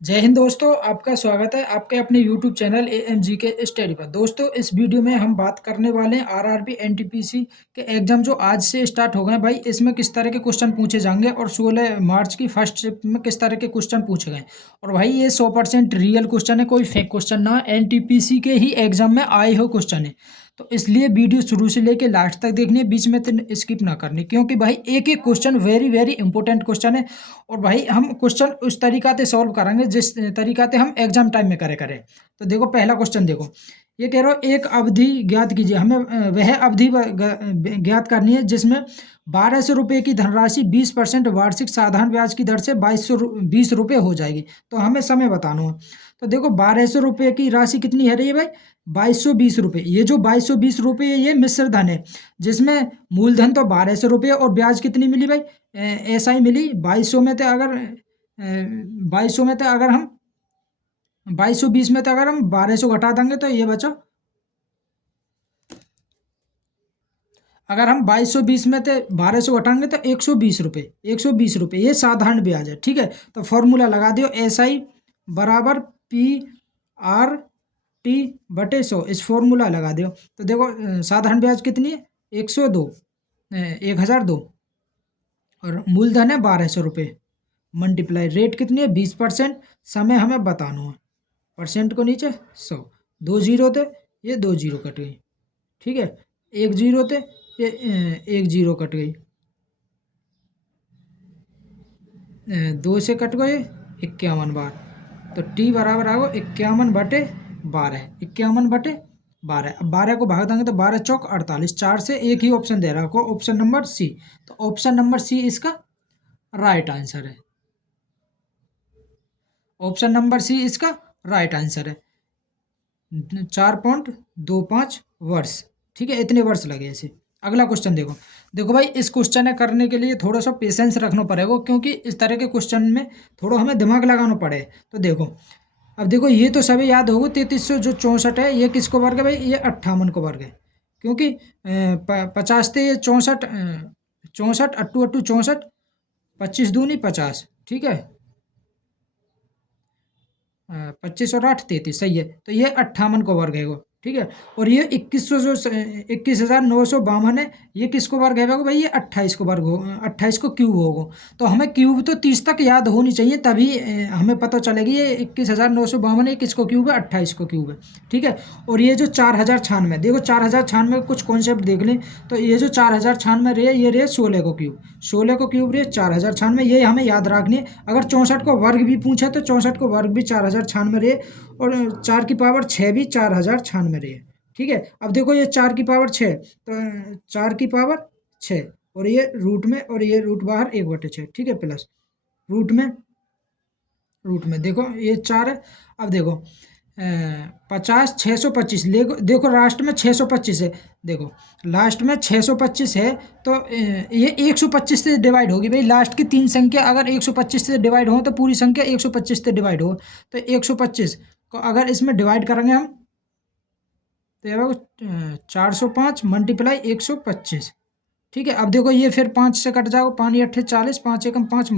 जय हिंद दोस्तों, आपका स्वागत है आपके अपने यूट्यूब चैनल एएमजी के स्टडी पर। दोस्तों, इस वीडियो में हम बात करने वाले हैं आरआरबी एनटीपीसी के एग्जाम जो आज से स्टार्ट हो गए हैं। भाई, इसमें किस तरह के क्वेश्चन पूछे जाएंगे और 16 मार्च की फर्स्ट शिफ्ट में किस तरह के क्वेश्चन पूछे गए। और भाई, ये 100% रियल क्वेश्चन है, कोई फेक क्वेश्चन ना। एनटीपीसी के ही एग्जाम में आए हो क्वेश्चन है, तो इसलिए वीडियो शुरू से लेके लास्ट तक देखनी है, बीच में तो स्किप ना करनी, क्योंकि भाई एक एक question very very important question है। और भाई, हम क्वेश्चन उस तरीका से सॉल्व करेंगे जिस तरीका से हम एग्जाम टाइम में करें। तो देखो, पहला क्वेश्चन देखो। ये कह रहा हो एक अवधि ज्ञात कीजिए। हमें वह अवधि ज्ञात करनी है जिसमें 1200 रुपये की धनराशि 20% वार्षिक साधारण ब्याज की दर से 2220 रुपये हो जाएगी। तो हमें समय बताना है। तो देखो, 1200 रुपये की राशि कितनी है रही है भाई? 2220 रुपये। ये जो 2220 रुपये ये मिश्र धन है, जिसमें मूलधन तो 1200 रुपये और ब्याज कितनी मिली भाई? ऐसा ही मिली 2200 में थे। अगर 2200 में थे, अगर हम 2220 में थे, अगर हम 1200 घटा देंगे तो ये बचा। अगर हम 2220 में थे 1200 घटाएंगे तो 120 रुपये। 120 रुपये ये साधारण ब्याज है, ठीक है। तो फॉर्मूला लगा दियो, SI बराबर PRT/100। इस फॉर्मूला लगा दियो। तो देखो, साधारण ब्याज कितनी है? 102, 1002, और मूलधन है 1200 रुपये। मल्टीप्लाई रेट कितनी है? 20%। समय हमें बताना है। परसेंट को नीचे 100। 2 जीरो थे, ये 2 जीरो कट गई, ठीक है। 1 जीरो थे, ये 1 जीरो कट गई। 2 से कट गए 51 बार। तो T बराबर आ गो 51/12। 51/12। अब 12 को भाग देंगे तो 12 चौक 48। 4 से एक ही ऑप्शन दे रहा को, ऑप्शन नंबर सी। तो ऑप्शन नंबर सी इसका राइट आंसर है। ऑप्शन नंबर सी इसका राइट आंसर है। 4.25 वर्ष, ठीक है। इतने वर्ष लगे ऐसे। अगला क्वेश्चन देखो। देखो भाई, इस क्वेश्चन करने के लिए थोड़ा सा पेशेंस रखना पड़ेगा, क्योंकि इस तरह के क्वेश्चन में थोड़ा हमें दिमाग लगाना पड़े। तो देखो, अब देखो, ये तो सभी याद होगा। 3364 है, ये किसको वर्ग है भाई? ये 58 को वर्ग है, क्योंकि 50 थे, ये 64, 64 अट्टू अट्टू 64, 25 दूनी 50, ठीक है। 25 और 8 33, सही है। तो ये 58 को वर्ग है वो, ठीक है। और ये 21,952 है, ये किसको वर्ग है भाई? ये 28 को वर्ग हो, 28 को क्यूब होगा। तो हमें क्यूब तो 30 तक याद होनी चाहिए, तभी हमें पता चलेगी ये 21,952 है, किसको क्यूब है? 28 को क्यूब है, ठीक है। और ये जो 4096, देखो 4096 कुछ कॉन्सेप्ट देख लें। तो ये जो 4096 रहे, ये रहे 16 को क्यूब। 16 को क्यूब रहे 4096, ये हमें याद रखनी है। अगर 64 को वर्ग भी पूछा तो 64 को वर्ग भी 4096 रहे, और 4 की पावर 6 भी 4096 रहे, ठीक है। अब देखो, ये 4 की पावर 6, तो 4 की पावर 6, और ये रूट में, और ये रूट बाहर 1/6, ठीक है, प्लस रूट में देखो ये 4 है। अब देखो, 50 625, देखो लास्ट में 625 है। देखो लास्ट में 625 है, तो ये 125 से डिवाइड होगी भाई। लास्ट की 3 संख्या अगर 125 से डिवाइड हो तो पूरी संख्या 125 से डिवाइड हो। तो 125 को अगर इसमें डिवाइड करेंगे हम, तो ये होगा 405 मल्टीप्लाई 125, ठीक है। अब देखो, ये फिर 5 से कट जाएगा, 5 8 40, 5 एकम 5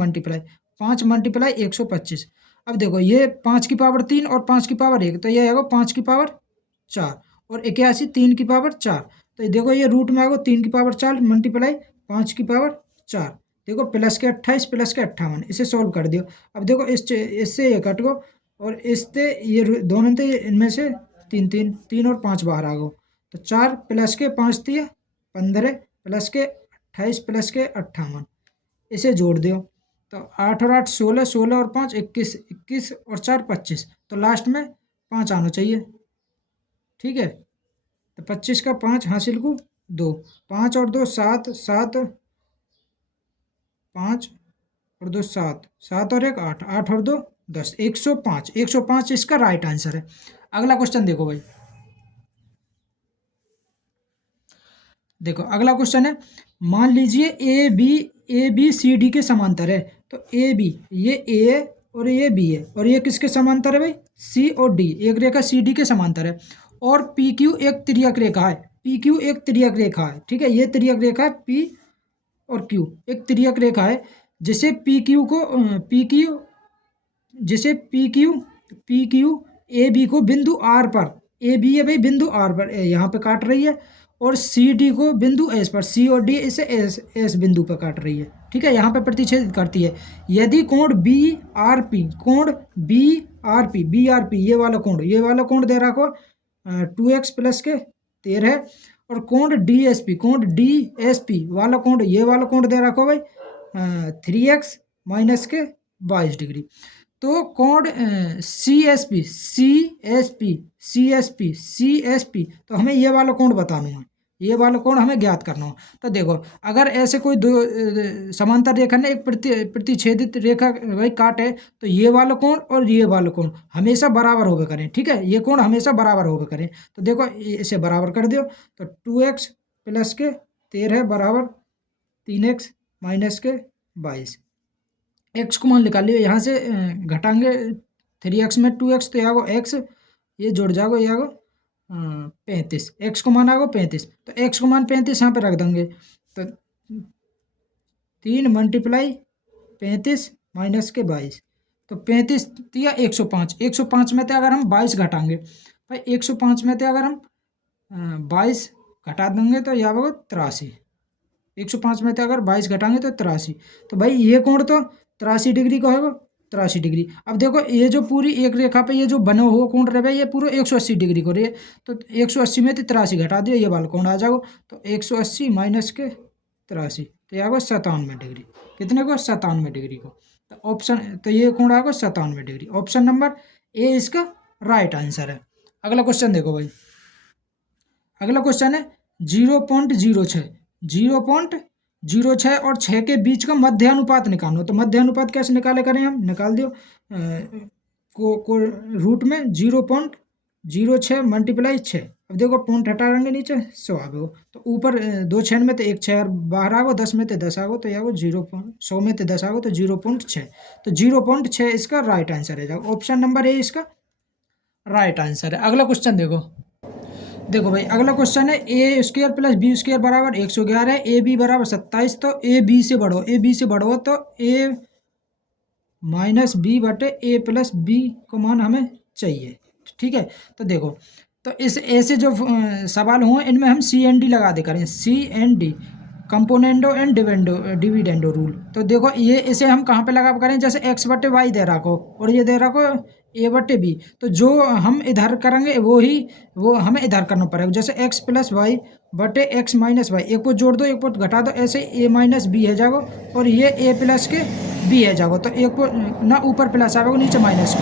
मल्टीप्लाई 125। अब देखो, ये 5 की पावर 3 और 5 की पावर 1, तो ये आएगा 5 की पावर 4, और 81 3 की पावर 4। तो देखो, ये रूट में आएगा 3 की पावर 4 मल्टीप्लाई 5 की पावर 4। देखो, प्लस के 28 प्लस के 58, इसे सोल्व कर दियो। अब देखो, इससे ये कट गो, और इससे ये दोनों थे, इनमें से 3 3 3 और 5 बाहर आ गो। तो 4 प्लस के 5 दिया 15, प्लस के 28 प्लस के 58, इसे जोड़ दो। तो 8 और 8 16, 16 और 5 21, 21 और 4 25। तो लास्ट में 5 आना चाहिए, ठीक है। तो 25 का 5 हासिल को 2, 5 और 2 7, 7 5 और 2 7, 7 और 1 8, 8 और 2 10, 105। 105 इसका राइट आंसर है। अगला क्वेश्चन देखो भाई। देखो, अगला क्वेश्चन है, मान लीजिए ए बी के समांतर है। तो ए बी, ये ए है और ये बी है, और ये किसके समांतर है भाई? सी और डी। एक रेखा सी डी के समांतर है, और पी क्यू एक तिर्यक रेखा है। पी क्यू एक तिर्यक रेखा है, ठीक है। ये तिर्यक रेखा है, पी और क्यू एक तिर्यक रेखा है, जिसे पी क्यू जिसे पी क्यू ए बी को बिंदु आर पर, ए बी है भाई बिंदु आर पर यहाँ पे काट रही है, और सी डी को बिंदु एस पर, सी और डी इसे एस बिंदु पर काट रही है। ठीक है, यहाँ पे प्रतिच्छेद करती है। यदि कोण बी आर पी, कोण बी आर पी ये वाला कोण दे रखो 2x प्लस के 13, और कोण डी एस पी वाला कोण, ये वाला कोण दे रखो भाई 3x माइनस के 22 डिग्री। तो कोण सी एस पी तो हमें ये वाला कोण बताना है, ये वाला कोण हमें ज्ञात करना हो। तो देखो अगर ऐसे कोई दो समांतर रेखा ने एक प्रतिच्छेदित रेखा भाई काटे, तो ये वाला कोण और ये वाला कोण हमेशा बराबर होवे करें। ठीक है, ये कोण हमेशा बराबर होवे करें। तो देखो इसे बराबर कर दो, तो 2x प्लस के 13 बराबर 3x माइनस के 22। एक्स को मान निकाल लियो, यहाँ से घटाएंगे 3x में 2x तो यहाँ एक्स, ये जुड़ जाएगा यहाँ 35, एक्स को मान आगो 35, तो एक्स को मान 35 यहाँ पे रख देंगे, तो 3 मल्टीप्लाई 35 माइनस के 22, तो 35 दिया 105, 105 में थे अगर हम 22 घटाएंगे भाई, 105 में थे अगर हम 22 घटा देंगे तो यहाँ होगा 83, 105 में थे अगर 22 घटाएंगे तो 83, तो भाई ये कोण तो 83 डिग्री का होगा, 83 डिग्री। अब देखो ये जो पूरी एक रेखा पे ये जो बना हुआ कोण रहे भाई, ये पूरा 180 डिग्री को रही है, तो 180 में तो 83 घटा दिया, ये वाला कोण आ जाएगा, तो 180 माइनस के 83 तो ये आएगा 97 डिग्री। कितने को? 97 डिग्री को। तो ऑप्शन, तो ये कोण आएगा 97 डिग्री। ऑप्शन नंबर ए इसका राइट आंसर है। अगला क्वेश्चन देखो भाई, अगला क्वेश्चन है 0.06, 0.06 और 6 के बीच का मध्य अनुपात निकालो। तो मध्य अनुपात कैसे निकाले करें, हम निकाल दियो को रूट में 0.06 मल्टीप्लाई 6। अब देखो पॉइंट हटा देंगे नीचे 100 आ गो, तो ऊपर 2 6 में तो 1 6 बाहर आ गो, 10 में तो 10 आ गो, तो यहाँ 100 में तो 10 आ गो, तो 0.6, तो 0.6 इसका राइट आंसर है। ऑप्शन नंबर ए इसका राइट आंसर है। अगला क्वेश्चन देखो भाई, अगला क्वेश्चन है ए स्क्वायर प्लस बी स्क्वायर बराबर 111, ए बी बराबर 27, तो ए बी से बढ़ो तो ए माइनस बी बटे ए प्लस बी को मान हमें चाहिए। ठीक है, तो देखो, तो इस ऐसे जो सवाल हुए इनमें हम सी एन डी लगा दे करें, C N D componendo and dividendo rule. तो देखो ये इसे हम कहाँ पे लगा करें, जैसे एक्स बटे वाई दे रखो और ये दे रखो ए बटे बी, तो जो हम इधर करेंगे वो हमें इधर करना पड़ेगा। जैसे एक्स प्लस वाई बटे एक्स माइनस वाई, एक को जोड़ दो एक को घटा दो, ऐसे ए माइनस बी है जाएगा, और ये ए प्लस के बी है जाएगा, तो एक को ना ऊपर प्लस आएगा नीचे माइनस,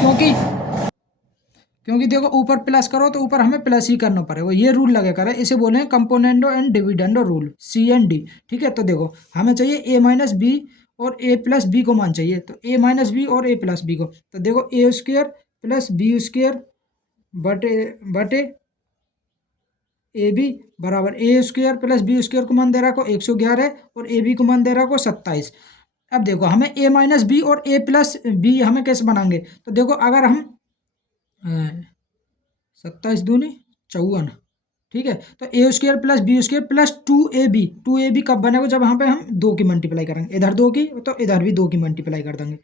क्योंकि देखो ऊपर प्लस करो तो ऊपर हमें प्लस ही करना पड़ेगा, ये रूल लगे करे, इसे बोले componendo and dividendo rule, C N D. ठीक है, तो देखो हमें चाहिए ए माइनस बी और ए प्लस बी को मान चाहिए, तो ए माइनस बी और ए प्लस बी को, तो देखो ए स्क्वायर प्लस बी स्क्वायर बटे ए बी बराबर ए स्क्वायर प्लस बी स्क्वायर को मान दे रहा को 111 और ए बी को मान दे रहा को 27। अब देखो हमें ए माइनस बी और ए प्लस बी हमें कैसे बनाएंगे, तो देखो अगर हम 27 दूनी 54, ठीक है, तो A square plus B square plus 2ab कब बनेगा, जब यहाँ पे हम 2 की मल्टीप्लाई करेंगे, इधर 2 की तो इधर भी 2 की मल्टीप्लाई कर देंगे,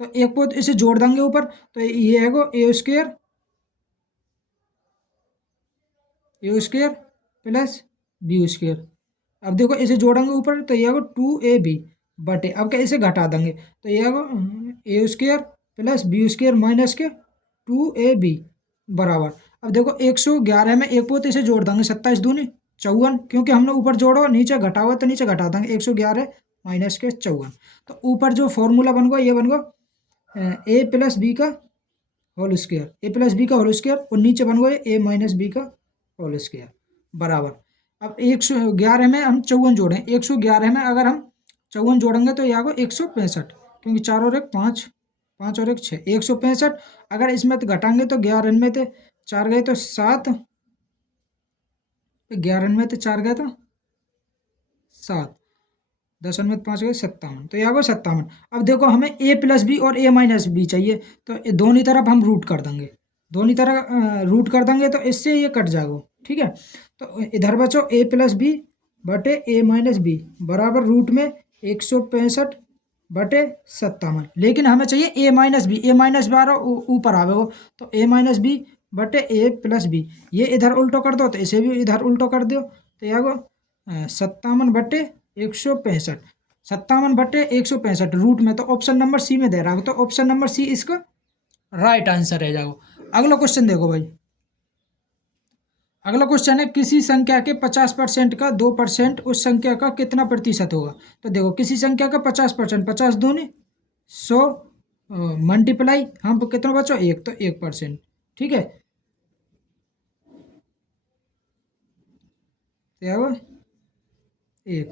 तो एक को इसे जोड़ देंगे ऊपर, तो ये है ए स्क्वायर प्लस बी स्क्वायर। अब देखो इसे जोड़ेंगे ऊपर, तो ये 2ab बटे, अब क्या इसे घटा देंगे, तो ये A square plus B square minus के 2ab बराबर। अब देखो 111 में एक पोत इसे जोड़ देंगे, 27 दूनी 54, क्योंकि हमने ऊपर जोड़ो नीचे घटा हुआ तो नीचे घटा देंगे, 111 माइनस के 54, तो ऊपर जो फॉर्मूला बन गया ये बन गया ए प्लस बी का होल स्क्वायर, ए प्लस बी का होल स्क्वायर, और नीचे बन गया ए माइनस बी का होल स्क्वायर बराबर। अब 111 में हम 54 जोड़ें, 111 में अगर हम 54 जोड़ेंगे तो यहाँ को 165, क्योंकि 4 और 1 5, 5 और 1 6, 165। अगर इसमें तो घटाएंगे तो 11 में तो 4 गए तो 7, 11 में तो 4 गए तो 7, 10 में 5 गए 57, तो यहाँ को 57। अब देखो हमें ए प्लस बी और ए माइनस बी चाहिए, तो दोनों तरफ हम रूट कर देंगे, दोनों तरफ रूट कर देंगे तो इससे ये कट जाएगा। ठीक है, तो इधर बचो ए प्लस बी बटे ए माइनस बी बराबर रूट में 165 बटे 57, लेकिन हमें चाहिए ए माइनस बी, ए माइनस बी आ रहा ऊपर आवे वो, तो ए माइनस बी बटे ए प्लस बी, ये इधर उल्टो कर दो तो इसे भी इधर उल्टो कर दो, तो ये आगो 57 बटे 165, 57 बटे 165 रूट में, तो ऑप्शन नंबर सी में दे रहा हो, तो ऑप्शन नंबर सी इसका राइट आंसर है जाओ। अगला क्वेश्चन देखो भाई, अगला क्वेश्चन है किसी संख्या के 50% का 2% उस संख्या का कितना प्रतिशत होगा। तो देखो किसी संख्या का 50%, 50 दूनी 100 मल्टीप्लाई हम कितना बचो एक, तो 1%, ठीक है, क्या हुआ एक।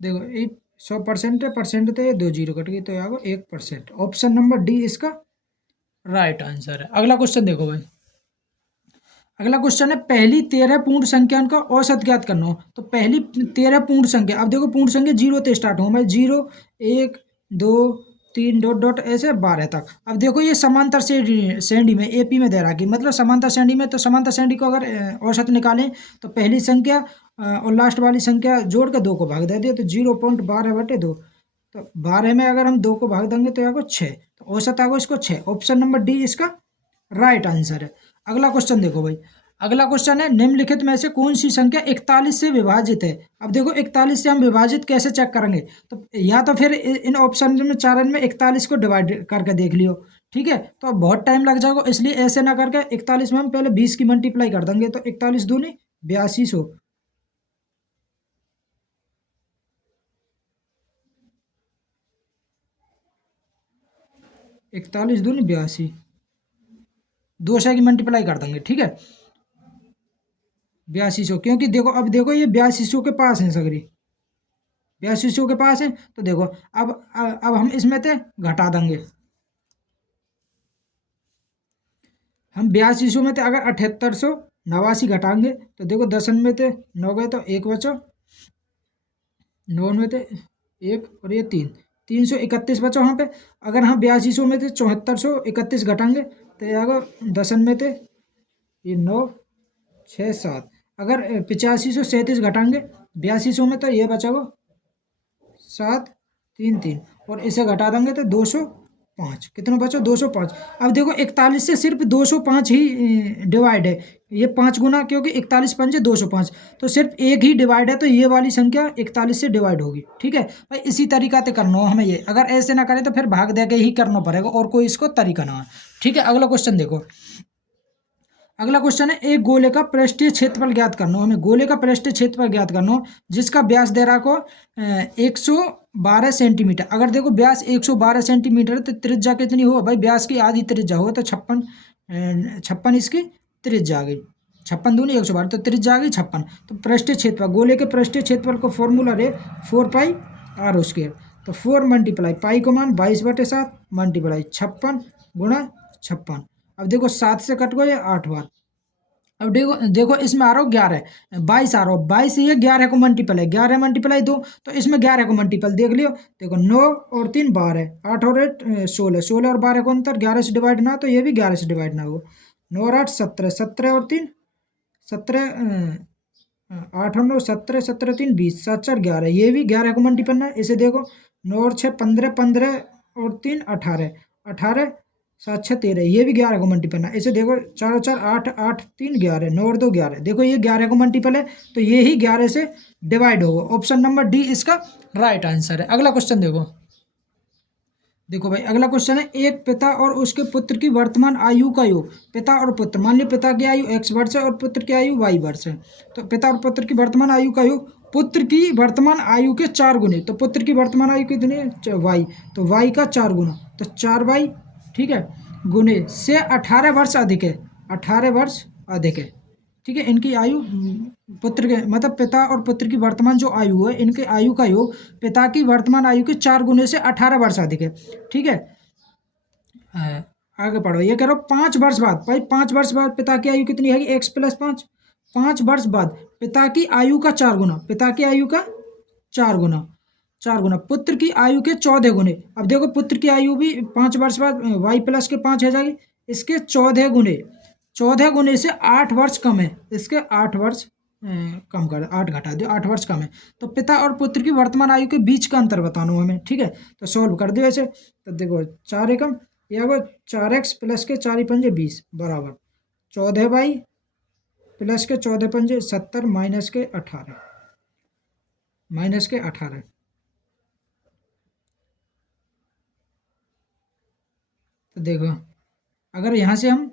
देखो ये 100% है, परसेंट तो ये 2 जीरो कट गई, तो यहाँ 1%, ऑप्शन नंबर डी इसका राइट आंसर है। अगला क्वेश्चन देखो भाई, अगला क्वेश्चन है पहली 13 पूर्ण संख्याओं का औसत ज्ञात करना हो। तो पहली 13 पूर्ण संख्या, अब देखो पूर्ण संख्या 0 से स्टार्ट हो, मैं 0 1 2 3 डॉट डॉट ऐसे 12 तक। अब देखो ये समांतर श्रेणी में एपी में दे रहा कि मतलब समांतर श्रेणी में, तो समांतर श्रेणी को अगर औसत निकालें तो पहली संख्या और लास्ट वाली संख्या जोड़ के 2 को भाग दे दिए, तो 0.12/2, तो 12 में अगर हम 2 को भाग देंगे तो यहाँ 6, तो औसत आगो इसको 6, ऑप्शन नंबर डी इसका राइट आंसर है। अगला क्वेश्चन देखो भाई, अगला क्वेश्चन है निम्नलिखित में से कौन सी संख्या 41 से विभाजित है। अब देखो 41 से हम विभाजित कैसे चेक करेंगे, तो या तो फिर इन ऑप्शन में चारण में 41 को डिवाइड करके देख लियो, ठीक है, तो अब बहुत टाइम लग जाएगा, इसलिए ऐसे ना करके 41 में हम पहले 20 की मल्टीप्लाई कर देंगे, तो 41 दूनी 8200, 41 दूनी 82, 200 की मल्टीप्लाई कर देंगे, ठीक है, 8200, क्योंकि देखो अब देखो ये 8200 के पास है सगरी, 8200 के पास है, तो देखो अब हम इसमें से घटा देंगे, हम 8200 में थे अगर 7889 घटाएंगे, तो देखो 10 में थे 9 गए, तो एक बचो, 9 में थे एक और ये 3, 331 बचो वहाँ पे। अगर हम 8200 में थे 7431 घटाएंगे, तो ये आगे 10 में थे ये 9 6 7, अगर 8537 घटाएंगे 8200 में, तो ये बचा वो 7 3 3, और इसे घटा देंगे तो 205, कितना बचा 205। अब देखो 41 से सिर्फ 205 ही डिवाइड है, ये 5 गुना, क्योंकि 41 पंजे 205, तो सिर्फ एक ही डिवाइड है, तो ये वाली संख्या 41 से डिवाइड होगी, ठीक है भाई। इसी तरीका से करना हो हमें ये, अगर ऐसे ना करें तो फिर भाग दे के ही करना पड़ेगा, और कोई इसको तरीका ना है, ठीक है। अगला क्वेश्चन देखो, अगला क्वेश्चन है एक गोले का पृष्ठीय क्षेत्रफल ज्ञात करना हो, हमें गोले का पृष्ठीय क्षेत्रफल ज्ञात करना हो जिसका व्यास दे रहा को 112 सेंटीमीटर। अगर देखो व्यास 112 सेंटीमीटर है, तो त्रिज्या कितनी हो भाई, व्यास की आधी त्रिज्या हो, तो 56 इसकी त्रिज्या आ गई, 56 दूनी 112, तो त्रिज्या आ गई 56। तो पृष्ठीय क्षेत्रफल, गोले के पृष्ठीय क्षेत्रफल को फॉर्मूला रे 4πr², तो 4 मल्टीप्लाई पाई को मान 22/7 मल्टीप्लाई 56 गुणा 56। अब देखो 7 से कट गए 8 बार। अब देखो देखो इसमें आ रहा हो 11, 22 आ रहा हो, 22 ये 11 को मल्टीपल है, 11 मल्टीप्लाई 2, तो इसमें 11 को मल्टीपल देख लियो, देखो 9 और 3 12, 8 और 8 16, 16 और 12 को अंतर, 11 से डिवाइड ना, तो ये भी 11 से डिवाइड ना हो, 9 और 8 17, 17 और 3 17, 8 और 9 17, 17 3 20, 7 4 11, ये भी 11 को मल्टीपल ना, इसे देखो 9 और 6 15, 15 और 3 18, 18 7 6 13, ये भी 11 को मल्टीपल है, इसे देखो 4 और 4 8, 8 3 11, 9 और 2 11, देखो ये 11 को मल्टीपल है, तो ये ही 11 से डिवाइड होगा, ऑप्शन नंबर डी इसका राइट आंसर है। अगला क्वेश्चन देखो, देखो भाई अगला क्वेश्चन है एक पिता और उसके पुत्र की वर्तमान आयु का योग, पिता और पुत्र, मान ली पिता की आयु x वर्ष है और पुत्र की आयु y वर्ष है, तो पिता और पुत्र की वर्तमान आयु का योग पुत्र की वर्तमान आयु के 4 गुने, तो पुत्र की वर्तमान आयु कितनी है y, तो y का 4 गुना, तो 4y, ठीक है, गुने से 18 वर्ष अधिक है, 18 वर्ष अधिक है, ठीक है। इनकी आयु पुत्र के मतलब पिता और पुत्र की वर्तमान जो आयु है, इनके आयु का योग पिता की वर्तमान आयु के 4 गुने से 18 वर्ष अधिक है, ठीक है। आगे पढ़ो, ये कह रहा 5 वर्ष बाद, भाई 5 वर्ष बाद पिता की आयु कितनी है, x + 5, 5 वर्ष बाद पिता की आयु का 4 गुना, पिता की आयु का 4 गुना, 4 गुना पुत्र की आयु के 14 गुने। अब देखो पुत्र की आयु भी 5 वर्ष बाद y + के 5 हो जाएगी, इसके 14 गुने, 14 गुने से 8 वर्ष कम है, इसके 8 वर्ष कम कर 8 घटा दो, 8 वर्ष कम है। तो पिता और पुत्र की वर्तमान आयु के बीच का अंतर बताना हमें, ठीक है। तो सॉल्व कर दो ऐसे। तो देखो 4 एकम या वो 4x प्लस के 4 पंजे 20 बराबर 14 प्लस के 14 पंजे 70 माइनस के 18। तो देखो अगर यहाँ से हम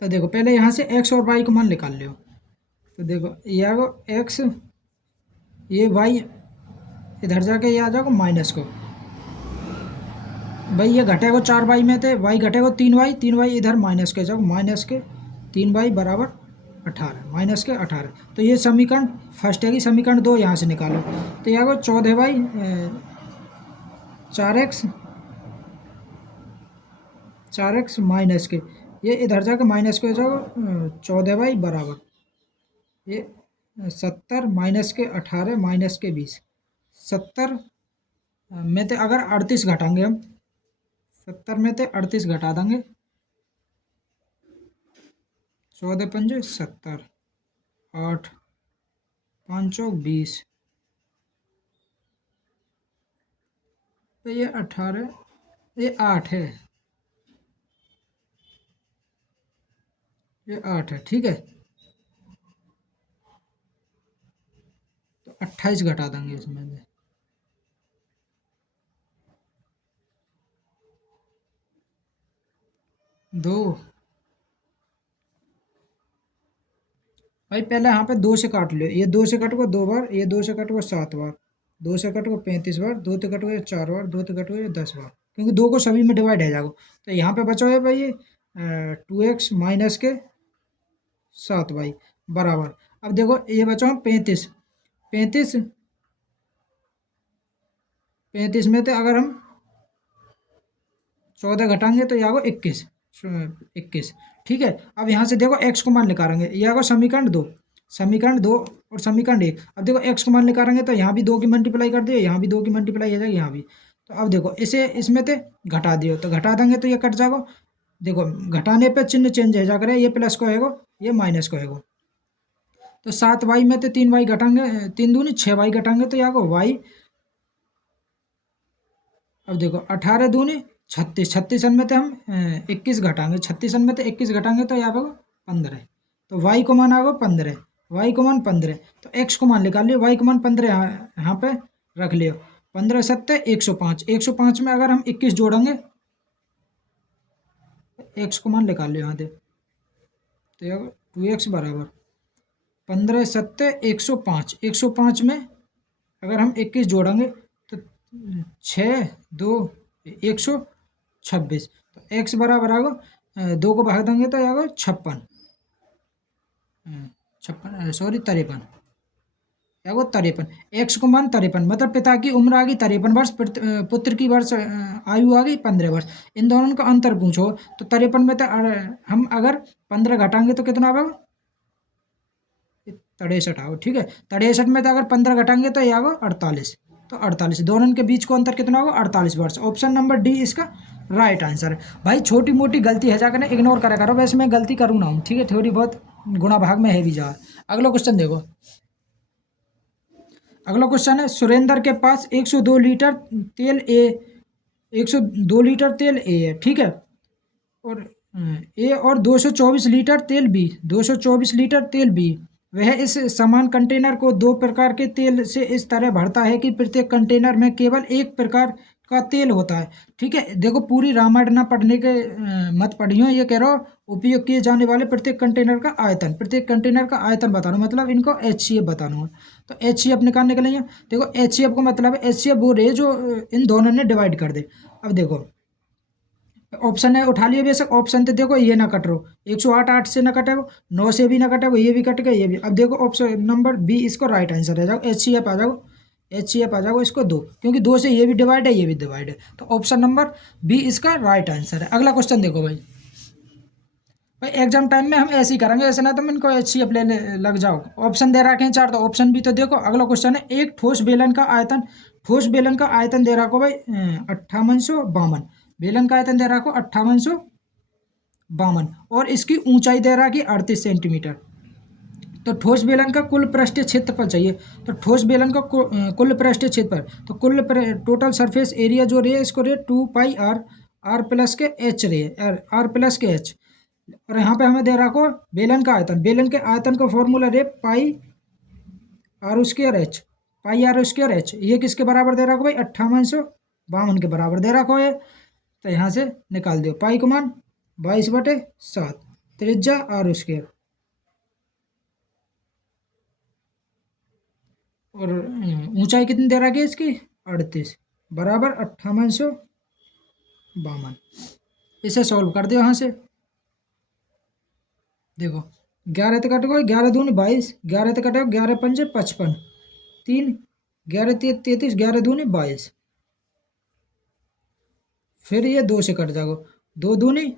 तो देखो पहले यहाँ से x और y को मान निकाल लो। तो देखो ये आगो x, ये y इधर जाके ये आ जाओ माइनस को, भाई ये घटेगा 4y में थे, y घटेगा 3y इधर माइनस के जाओ, माइनस के 3y बराबर 18 माइनस के 18। तो ये समीकरण फर्स्ट है कि समीकरण 2 यहाँ से निकालो। तो यहाँ को 14y 4x माइनस के ये इधर जाके माइनस के जाओ 14y बराबर ये 70 माइनस के 18 माइनस के 20। 70 में तो अगर 38 घटाएंगे हम, 70 में तो 38 घटा देंगे, 14 पंजे 70, 8 5 20, तो ये 18, ये 8 है, ये 8 है, ठीक है। तो 28 घटा देंगे इसमें से, दो भाई पहले यहाँ पे 2 से काट लो, ये 2 से कट को 2 बार, ये 2 से कट को 7 बार, 2 से कट को 35 बार, 2 से कट को 4 बार, 2 से कट को 10 बार, क्योंकि 2 को सभी में डिवाइड है जाओ। तो यहाँ पे बचा है भाई ये 2x माइनस के 7y बराबर। अब देखो ये बचा 35, 35 में तो अगर हम 14 घटाएंगे तो यहाँ को 21, ठीक है। अब यहाँ से देखो x को मान निकालेंगे, यहाँ को समीकरण 2 और समीकरण 1। अब देखो x को मान निकालेंगे तो यहाँ भी 2 की मल्टीप्लाई कर दियो, यहाँ भी 2 की मल्टीप्लाई हो जाएगी, यहाँ भी। तो अब देखो इसे इसमें तो घटा दियो, तो घटा देंगे तो ये कट जाएगा। देखो घटाने पे चिन्ह चेंज हो जाकर ये प्लस को होगा, ये माइनस को होगा। तो 7y में तो 3y घटाएंगे, 3 दूनी 6y घटाएंगे तो यहाँ को y। अब देखो 18 दूनी 36, 36 में तो हम 21 घटाएंगे, 36 में तो 21 घटाएंगे तो यहाँ पर 15। तो y को मान आएगा 15, y को मान 15। तो x को मान निकाल लियो, y को मान 15 यहाँ पे रख लियो। 15 सत्ते 105, 105 में अगर हम 21 जोड़ेंगे, x को मान निकाल लियो यहाँ से। तो यहाँ 2x बराबर 15 सत्ते 105, 105 में अगर हम 21 जोड़ेंगे तो 6 2 126। तो x बराबर आएगा 2 को भाग देंगे तो आएगा 56, सॉरी 53, आएगा 53। x को मान 53, मतलब पिता की उम्र आ गई 53 वर्ष, पुत्र की वर्ष आयु आ गई 15 वर्ष। इन दोनों का अंतर पूछो तो 53 में तो हम अगर 15 घटाएंगे तो कितना आएगा 63 आओ, ठीक है। 63 में तो अगर 15 घटाएंगे तो ये आएगा 48। तो 48 दोनों के बीच को अंतर कितना होगा 48 वर्ष। ऑप्शन नंबर डी इसका राइट आंसर है। भाई छोटी मोटी गलती है जाकर इग्नोर करा करो, वैसे मैं गलती करूँ ना हूँ, ठीक है, थोड़ी बहुत गुणा भाग में है भी जा। अगला क्वेश्चन देखो, अगला क्वेश्चन है सुरेंद्र के पास 102 लीटर तेल ए है, ठीक है, और ए और 224 लीटर तेल बी, 224 लीटर तेल बी। वह इस समान कंटेनर को 2 प्रकार के तेल से इस तरह भरता है कि प्रत्येक कंटेनर में केवल एक प्रकार का तेल होता है, ठीक है। देखो पूरी रामायण ना पढ़ने के मत पढ़ियो, ये कह रहा हूँ उपयोग किए जाने वाले प्रत्येक कंटेनर का आयतन, प्रत्येक कंटेनर का आयतन बताना, मतलब इनको HCF बताना। तो HCF निकालने के लिए देखो HCF को मतलब है HCF वो रहे जो इन दोनों ने डिवाइड कर दे। अब देखो ऑप्शन है उठा लिए बेशक, ऑप्शन तो देखो ये ना कट रो, 108 8 से ना कटेगा, 9 से भी ना कटेगा, ये भी कट गया, ये भी। अब देखो ऑप्शन नंबर बी इसको राइट आंसर है जाओ, HCF आ जाओ, HCF आ जाओ इसको 2, क्योंकि 2 से ये भी डिवाइड है, ये भी डिवाइड है। तो ऑप्शन नंबर बी इसका राइट आंसर है। अगला क्वेश्चन देखो भाई, भाई एग्जाम टाइम में हम ऐसे ही करेंगे, ऐसे ना तुम इनको अच्छी अपने लग जाओ। ऑप्शन दे रखे हैं चार, तो ऑप्शन भी तो देखो। अगला क्वेश्चन है, एक ठोस बेलन का आयतन, ठोस बेलन का आयतन दे रखो भाई 5852, बेलन का आयतन दे रखो 5852 और इसकी ऊंचाई दे रखी 38 सेंटीमीटर। तो ठोस बेलन का कुल पृष्ठीय क्षेत्रफल चाहिए। तो ठोस बेलन का कुल पृष्ठीय क्षेत्रफल, तो टोटल सरफेस एरिया जो रे इसको रे 2 पाई आर प्लस के एच रे, आर प्लस के एच। और यहाँ पे हमें दे रखो बेलन का आयतन, बेलन के आयतन का फॉर्मूला रे pi R square H, pi R square H. ये किसके बराबर दे रखो भाई 5852 के बराबर दे रखो है। तो यहाँ से निकाल दो पाई को मान 22/7, त्रिज्या आर स्क्वायर और ऊंचाई कितनी दे रखी है इसकी 38 बराबर 5852। इसे सॉल्व कर दो यहाँ से। देखो 11 से कटो, 11 दूनी 22, 11 से कटो 11 पंजे 55, 3 11 33, 11 दूनी 22। फिर ये 2 से कट जाओ, 2 दूनी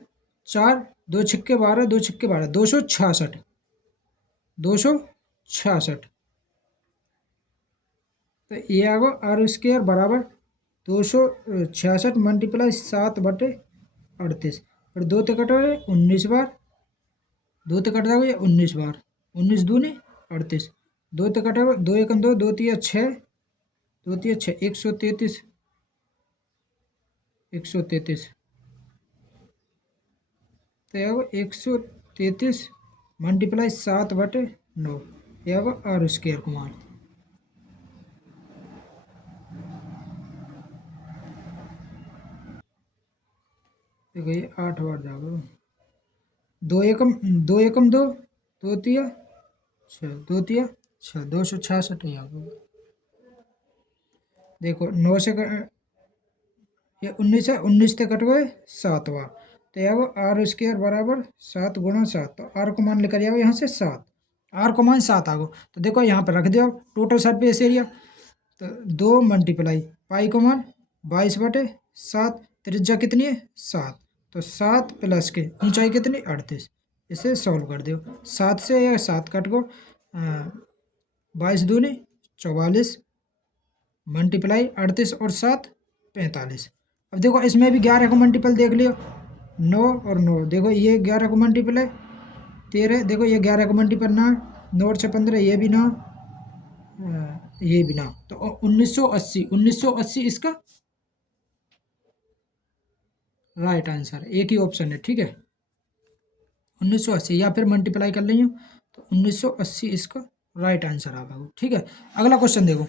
4, 2 छिक्के 12, 2 छिक्के 12, 266, 266। तो ये आ गो आर स्क्वायर बराबर 266 मल्टीप्लाई 7/38। फिर 2 ते कटो 19 बार, 2 ते कट जाओगे 19 बार, 19 दूनी 38, 2 ते कटोगे 2 एकम 2, 2 तिया 6, 2 तिया 6, 133, 133। तो यह 133 मल्टीप्लाई 7/9, यह आर स्क्वायर को मान। देखो ये 8 बार जाओगे, 2 एकम 2 एकम 2, 2 तिया 6, 2 तिया 6, 266 ही आगे। देखो 9 से ये 19 है, 19 से कट गए 7 बार। तो यह आर स्क्वायर बराबर 7 गुणा 7। तो आर को मान लेकर आओ यहाँ से 7, आर को मान 7 आ गो। तो देखो यहाँ पर रख दो टोटल सरफेस एरिया। तो 2 मल्टीप्लाई पाई को मान 22/7, त्रिज्या कितनी है 7, तो 7 प्लस के ऊंचाई कितनी 38। इसे सॉल्व कर दो, 7 से या 7 कट गो 22 दूनी 44 मल्टीप्लाई 38 और 7 45। अब देखो इसमें भी 11 को मल्टीपल देख लियो, 9 और 9, देखो ये 11 को मल्टीपल है 13, देखो ये 11 को मल्टीपल ना, 9 और 6 15, ये भी ना, ये भी ना। तो 1980, 1980 इसका राइट आंसर, एक ही ऑप्शन है, ठीक है 1980, या फिर मल्टीप्लाई कर लीजिए तो 1980 इसका राइट आंसर आ गया, ठीक है। अगला क्वेश्चन देखो,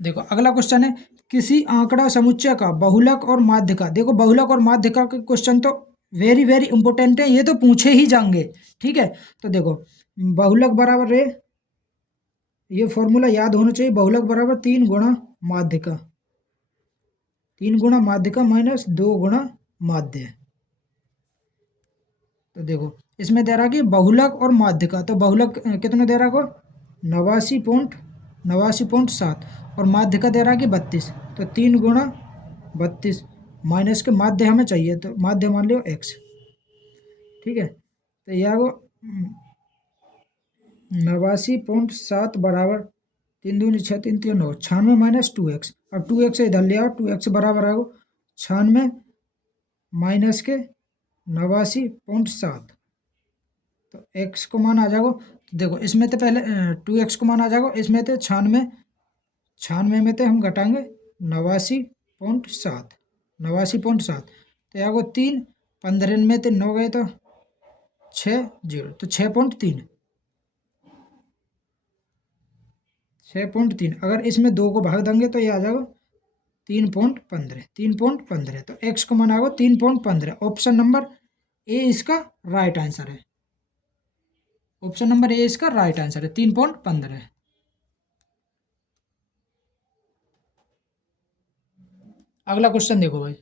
देखो अगला क्वेश्चन है, किसी आंकड़ा समुच्चय का बहुलक और माध्य का, देखो बहुलक और माध्य का क्वेश्चन तो वेरी वेरी इंपॉर्टेंट है, ये तो पूछे ही जाएंगे, ठीक है। तो देखो बहुलक बराबर है, ये फॉर्मूला याद होना चाहिए, बहुलक बराबर 3 गुणा माध्य का, 3 गुणा माध्य का माइनस 2 गुणा माध्य। तो देखो इसमें दे रहा कि बहुलक और माध्य का, तो बहुलक कितने दे रहा को 89.7 और माध्य का दे रहा कि 32, तो 3 गुणा 32 माइनस के माध्य हमें चाहिए, तो माध्य मान लियो x, ठीक है। तो यह वो 89.7 बराबर 3 दूनी 6, 3 3 9, 96 माइनस 2x। अब 2x इधर ले आओ, 2x बराबर आओ 96 माइनस के 89.7, तो x को मान आ जाएगा। तो देखो इसमें तो पहले 2x को मान आ जाएगा, इसमें तो 96 में तो हम घटाएंगे 89.7, 89.7, तो यहाँ को 3 15 में तो 9 गए तो 6 0, तो 6.3, 6.3। अगर इसमें 2 को भाग देंगे तो ये आ जाएगा 3.15, 3.15, तो x को मान आएगा 3.15। ऑप्शन नंबर ए इसका राइट आंसर है, ऑप्शन नंबर ए इसका राइट आंसर है, 3.15। अगला क्वेश्चन देखो भाई,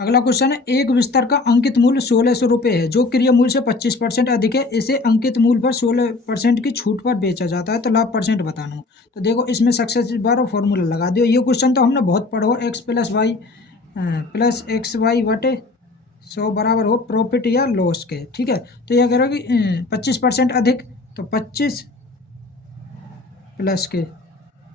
अगला क्वेश्चन है, एक बिस्तर का अंकित मूल्य 1600 रुपये है जो क्रय मूल्य से 25% अधिक है, इसे अंकित मूल्य पर 16% की छूट पर बेचा जाता है, तो लाभ परसेंट बताना। तो देखो इसमें सक्सेसिव बार और फॉर्मूला लगा दियो, ये क्वेश्चन तो हमने बहुत पढ़ो, x प्लस वाई बटे 100 बराबर हो प्रॉफिट या लॉस के। ठीक है, तो यह कह रहा है कि 25% अधिक, तो 25 प्लस के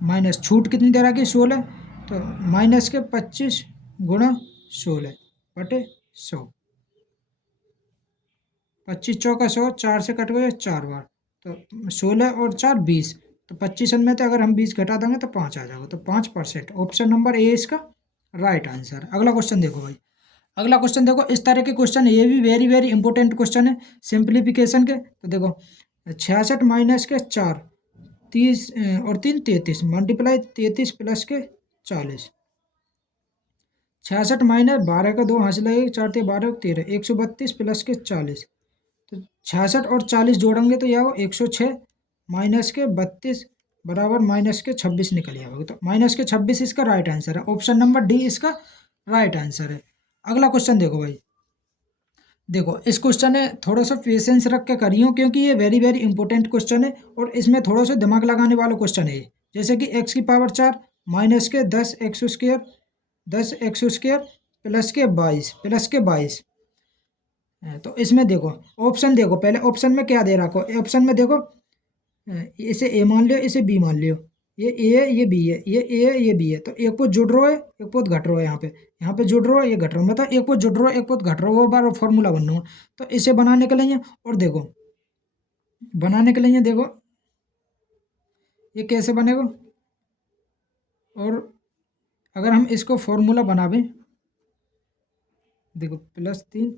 माइनस छूट कितनी दे रहा कि 16, तो माइनस के 25 गुणा 16 बटे 100। 25 चौका 100, 4 से कट गए 4 बार, तो 16 और 4 20, तो 25 में तो अगर हम 20 घटा देंगे तो 5 आ जाएगा, तो 5%। ऑप्शन नंबर ए इसका राइट आंसर। अगला क्वेश्चन देखो भाई, अगला क्वेश्चन देखो, इस तरह के क्वेश्चन ये भी वेरी वेरी इंपॉर्टेंट क्वेश्चन है सिंप्लीफिकेशन के। तो देखो 66 माइनस के 4, 30 और 3 33, मल्टीप्लाई 33 प्लस के 40। 66 माइनस 12 का 2 हासिल है 4 12 13, 132 प्लस के 40। तो 66 और 40 जोड़ेंगे तो यह हो 106 माइनस के 32 बराबर माइनस के 26 निकल जाएगा, तो माइनस के 26 इसका राइट आंसर है। ऑप्शन नंबर डी इसका राइट आंसर है। अगला क्वेश्चन देखो भाई, देखो इस क्वेश्चन है थोड़ा सा पेशेंस रख के करियो, क्योंकि ये वेरी वेरी इंपॉर्टेंट क्वेश्चन है और इसमें थोड़ा सा दिमाग लगाने वाला क्वेश्चन है। जैसे कि एक्स की पावर 4 माइनस के 10 एक्स स्क्वायर प्लस के 22। तो इसमें देखो ऑप्शन देखो, पहले ऑप्शन में क्या दे रखो, ऑप्शन में देखो इसे ए मान लियो, इसे बी मान लियो, ये ए है ये बी है, ये ए है ये बी है, तो एक पोत जुड़ रहा है एक पोत घट रहा है, यहाँ पे जुड़ रहा है ये घट रहा है, मतलब एक पोत जुड़ रहा है एक पोत घट रहा है, वो बार फॉर्मूला बन रहा है। तो इसे बनाने के लिए और देखो बनाने के लिए देखो ये कैसे बनेगा, और अगर हम इसको फॉर्मूला बनावें, देखो +3,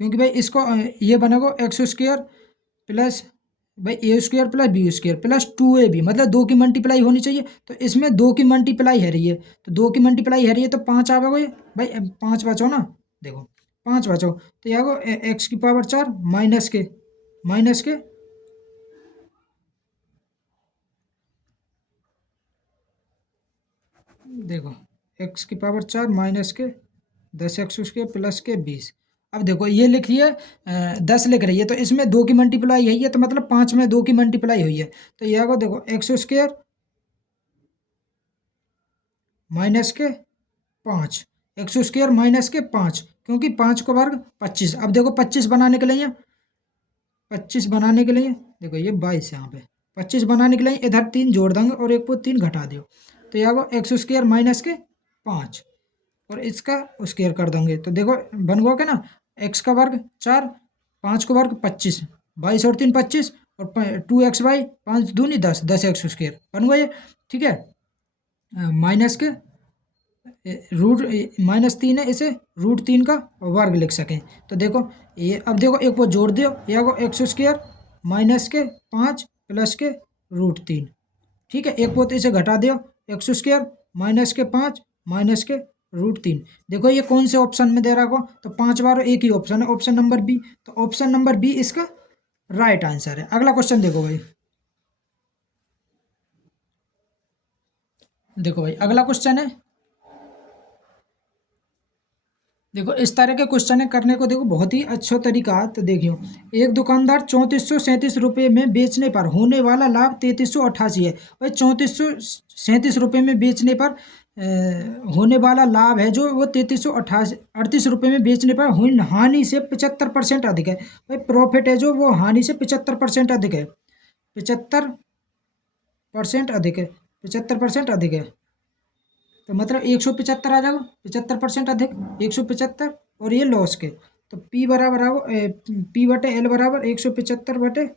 क्योंकि भाई इसको ये बनेगा एक्स स्क्वायर प्लस भाई A square plus B square plus 2ab, मतलब 2 की मल्टीप्लाई होनी चाहिए, तो इसमें 2 की मल्टीप्लाई है रही है, तो 2 की मल्टीप्लाई है रही है तो 5 आवेगा ये भाई, 5 बचो ना, देखो 5 बचो, तो यह आगो एक्स की पावर 4 माइनस के देखो एक्स की पावर 4 माइनस के 10 एक्स स्क्वायर प्लस के 20। अब देखो ये लिख रही है 10 लिख रही है, तो इसमें 2 की मल्टीप्लाई है, तो मतलब 5 में 2 की मल्टीप्लाई हुई है, तो यह को देखो एक्स स्क्वायर माइनस के 5, एक्स स्क्वायर माइनस के 5, क्योंकि 5 को वर्ग 25। अब देखो 25 बनाने के लिए 25 बनाने के लिए देखो ये 22 यहाँ पे, 25 बनाने के लिए इधर 3 जोड़ देंगे और एक को 3 घटा दो, तो यह को एक्स स्क्वायर माइनस के 5 और इसका स्क्वायर कर देंगे, तो देखो बन गया क्या ना, एक्स का वर्ग 4, 5 को वर्ग 25, 22 और 3 25, और 2x/, 5 दूनी 10 बन गया ये। ठीक है, माइनस के रूट -3 है, इसे √3 का वर्ग लिख सकें, तो देखो ये अब देखो एक वो जोड़ दो, या को एक्स स्क्वायर माइनस के 5 प्लस के √3। ठीक है, एक पोत इसे घटा दो, एक्स स्क्वायर माइनस के 5 माइनस के √3। देखो ये कौन से ऑप्शन में दे रहा हो, तो 5 बार एक ही ऑप्शन है, ऑप्शन नंबर बी, तो ऑप्शन नंबर बी इसका राइट आंसर है। अगला क्वेश्चन देखो भाई, देखो भाई अगला क्वेश्चन है, देखो इस तरह के क्वेश्चन करने को देखो बहुत ही अच्छा तरीका है। तो देखियो, एक दुकानदार 3437 रुपये में बेचने पर होने वाला लाभ 3388 है। भाई 3437 रुपये में बेचने पर होने वाला लाभ है जो वो 3338 रुपये में बेचने पर हानि से 75% अधिक है। भाई प्रॉफिट है जो वो हानि से 75% अधिक है, 75% अधिक है, 75% अधिक है, तो मतलब 175 आ जाएगा, 75% अधिक 175, और ये लॉस के, तो P बराबर आओ P/L बराबर 175/100,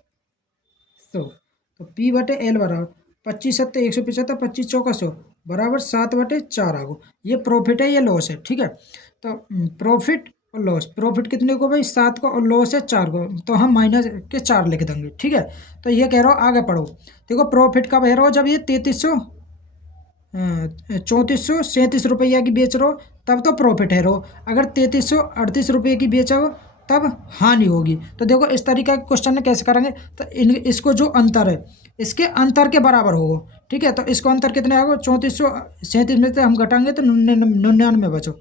तो P/L बराबर 25 7 175, 25 चौका 100 बराबर 7/4 आगो। ये प्रॉफिट है ये लॉस है। ठीक है, तो प्रॉफिट और लॉस, प्रॉफिट कितने को भाई 7 को, और लॉस है 4 को, तो हम माइनस के 4 लिख देंगे। ठीक है, तो ये कह रहा हो आगे पढ़ो, देखो प्रॉफिट कब है रहा हो, जब ये 3437 रुपये की बेच रहे हो तब तो प्रॉफिट है रो, अगर 3338 रुपये की बेचो तब हानि होगी। तो देखो इस तरीका के क्वेश्चन कैसे करेंगे, तो इसको जो अंतर है इसके अंतर के बराबर होगा। ठीक है, तो इसको अंतर कितने आएगा, 3437 में से हम घटाएंगे तो 99 बचो,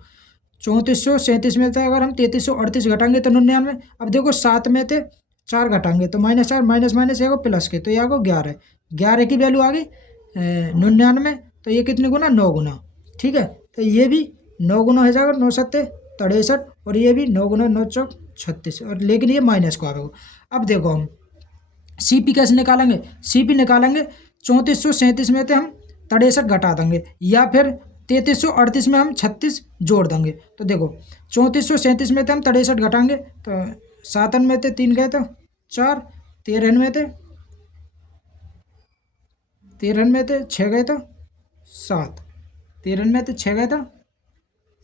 3437 में से अगर हम 3338 घटाएंगे तो 99। अब देखो 7 में से 4 घटाएंगे तो -4 माइनस माइनस आएगा प्लस के, तो ये आएगा 11, 11 की वैल्यू आ गई 99, तो ये कितने गुना 9 गुना। ठीक है, तो ये भी 9 गुना हो जाएगा, 9 7 63, और ये भी 9 गुना 9 चौक 36, और लेकिन ये माइनस को आएगा। अब देखो हम CP कैसे निकालेंगे, CP निकालेंगे 3437 में से हम 63 घटा देंगे, या फिर 3338 में हम 36 जोड़ देंगे। तो देखो 3437 में से हम 63 घटाएंगे तो 7 में से 3 गए तो 4, 13 में से 6 गए तो 7, 13 में से 6 गए तो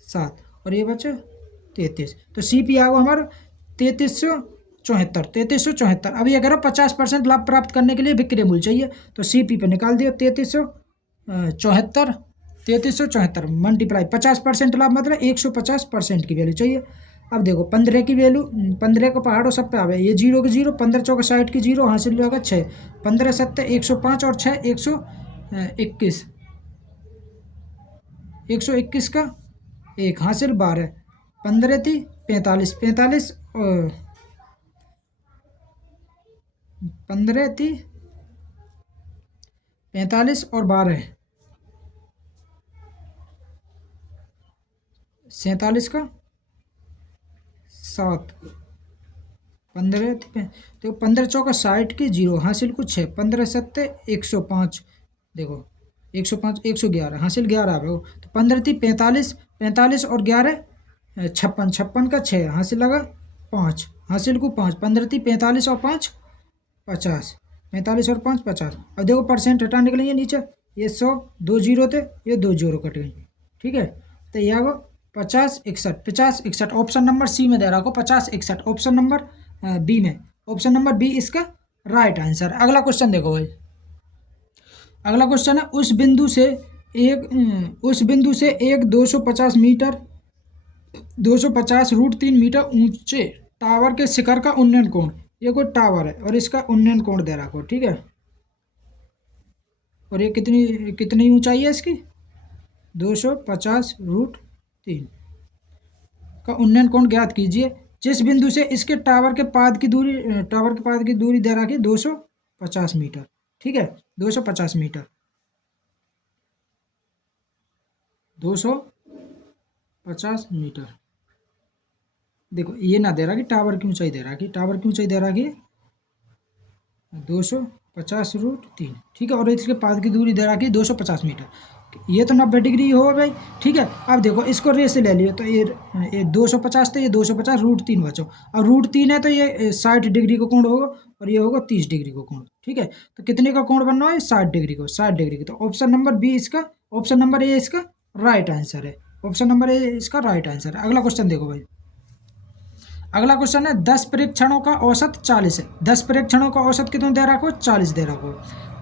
7, और ये बचे 33। तो CP आएगा हमारा 3374। अब ये करो 50% लाभ प्राप्त करने के लिए विक्रय मूल्य चाहिए, तो CP पे निकाल दियो 3374 मल्टीप्लाई 50% लाभ मतलब 150% की वैल्यू चाहिए। अब देखो 15 की वैल्यू, 15 को पहाड़ों सब पे आवे, ये 0 की 0, 15 चौका 60 की 0, हासिल होगा 6, 15 सत्ते 105 और 6 121, 121 का 1 हासिल 12, 15 थी 45, 45 और 15 थी 45 और 12 47 का 7, 15 थी तो 15 चौका 60 की 0, हासिल को 6, 15 सत्ते 105, देखो 105 111, हासिल 11 आवे। तो 15 थी 45, 45 और 11 56, 56 का 6, हासिल लगा 5, हासिल को 5, 15 थी 45 और 5 50, 45 और 5 50। अब देखो परसेंट हटाने के लिए नीचे ये 100, 2 जीरो थे, ये 2 जीरो कट गई, ठीक है। तो ये आगो 50 61, 50 61 ऑप्शन नंबर C में दे रहा को 50 61, ऑप्शन नंबर B में, ऑप्शन नंबर B इसका राइट आंसर। अगला क्वेश्चन देखो भाई, अगला क्वेश्चन है उस बिंदु से एक 250 मीटर 250 रूट 3 मीटर ऊंचे टावर के शिखर का उन्नयन कोण, ये कोई टावर है और इसका उन्नयन कोण दे रहा को, ठीक है। और ये कितनी ऊंचाई है इसकी 250 रूट 3 का उन्नयन कोण ज्ञात कीजिए जिस बिंदु से इसके टावर के पाद की दूरी दे रखी 250 मीटर, ठीक है। 250 मीटर 250 मीटर। देखो ये ना दे रहा कि टावर की ऊंचाई दे रहा कि 250 रूट 3, ठीक है। और इसके पाद की दूरी दे रहा कि 250 मीटर, ये तो 90 डिग्री हो भाई, ठीक है। अब देखो इसको रेस ले लियो तो ये 250 तो ये 250 रूट 3 बचो, अब रूट 3 है तो ये 60 डिग्री का कोण होगा और ये होगा 30 डिग्री का कोण, ठीक है। तो कितने का कोण बनना है 60 डिग्री को, 60 डिग्री का। तो ऑप्शन नंबर B इसका, ऑप्शन नंबर A इसका राइट आंसर है, ऑप्शन नंबर A इसका राइट आंसर है। अगला क्वेश्चन देखो भाई, अगला क्वेश्चन है 10 परीक्षणों का औसत 40 है, 10 परीक्षणों का औसत कितने दे रखो 40 दे रखो।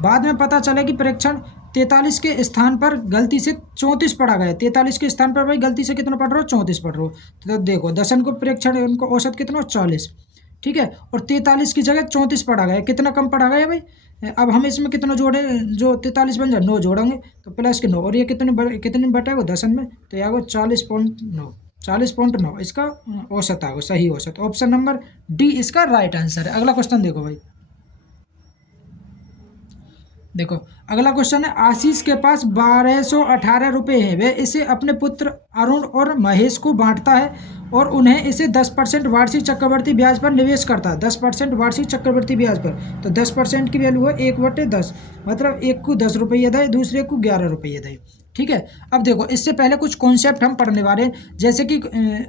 बाद में पता चला कि परीक्षण 43 के स्थान पर गलती से 34 पढ़ा गया, 43 के स्थान पर भाई गलती से कितना पढ़ रहे हो 34 पढ़ रहे हो। तो देखो दशन को परीक्षण उनको औसत कितना 40, ठीक है। और 43 की जगह 34 पढ़ा गया, कितना कम पढ़ा गया भाई। अब हम इसमें कितना जोड़े, जो 43 बन जाए 9 जोड़ेंगे तो प्लस के 9, और ये कितने बटेगा दशन में, तो ये आगे 40.9 इसका औसत आएगा, सही औसत। ऑप्शन नंबर D इसका राइट आंसर है। अगला क्वेश्चन देखो भाई, देखो अगला क्वेश्चन है आशीष के पास 1218 रुपये हैं, वह इसे अपने पुत्र अरुण और महेश को बांटता है और उन्हें इसे 10% वार्षिक चक्रवृद्धि ब्याज पर निवेश करता है, 10% वार्षिक चक्रवृद्धि ब्याज पर। तो 10% की वैल्यू है 1/10, मतलब एक को 10 रुपये दे, दूसरे को 11 रुपये दे, ठीक है। अब देखो इससे पहले कुछ कॉन्सेप्ट हम पढ़ने वाले हैं, जैसे कि